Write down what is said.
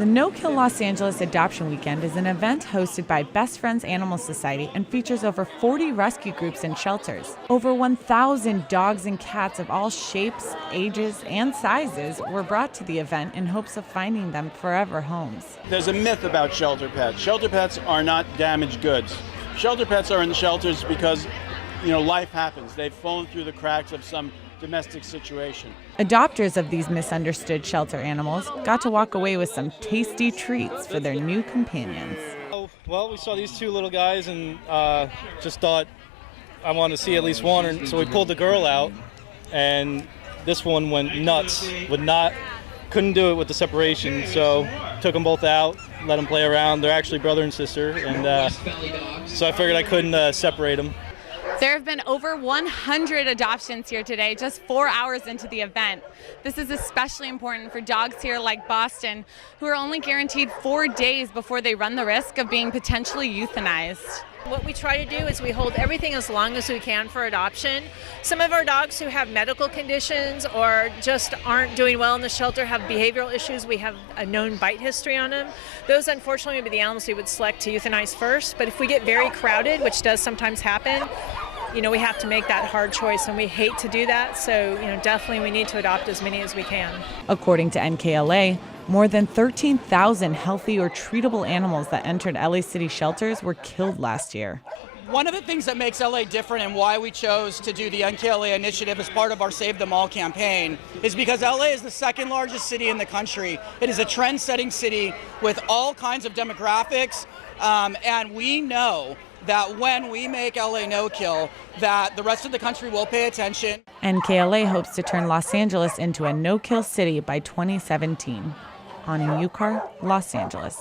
The No Kill Los Angeles Adoption Weekend is an event hosted by Best Friends Animal Society and features over 40 rescue groups and shelters. Over 1,000 dogs and cats of all shapes, ages, and sizes were brought to the event in hopes of finding them forever homes. There's a myth about shelter pets. Shelter pets are not damaged goods. Shelter pets are in the shelters because, life happens. They've fallen through the cracks of some domestic situation. Adopters of these misunderstood shelter animals got to walk away with some tasty treats for their new companions. Well, we saw these two little guys and just thought I wanted to see at least one, and so we pulled the girl out, and this one went nuts. Couldn't do it with the separation, so took them both out, let them play around. They're actually brother and sister, and so I figured I couldn't separate them. There have been over 100 adoptions here today, just 4 hours into the event. This is especially important for dogs here like Boston, who are only guaranteed 4 days before they run the risk of being potentially euthanized. What we try to do is we hold everything as long as we can for adoption. Some of our dogs who have medical conditions or just aren't doing well in the shelter have behavioral issues. We have a known bite history on them. Those, unfortunately, would be the animals we would select to euthanize first. But if we get very crowded, which does sometimes happen, we have to make that hard choice, and we hate to do that. So, definitely we need to adopt as many as we can. According to NKLA, more than 13,000 healthy or treatable animals that entered LA City shelters were killed last year. One of the things that makes LA different and why we chose to do the NKLA initiative as part of our Save Them All campaign is because LA is the second largest city in the country. It is a trend-setting city with all kinds of demographics, and we know that when we make LA no-kill, that the rest of the country will pay attention. NKLA hopes to turn Los Angeles into a no-kill city by 2017. On UCAR, Los Angeles.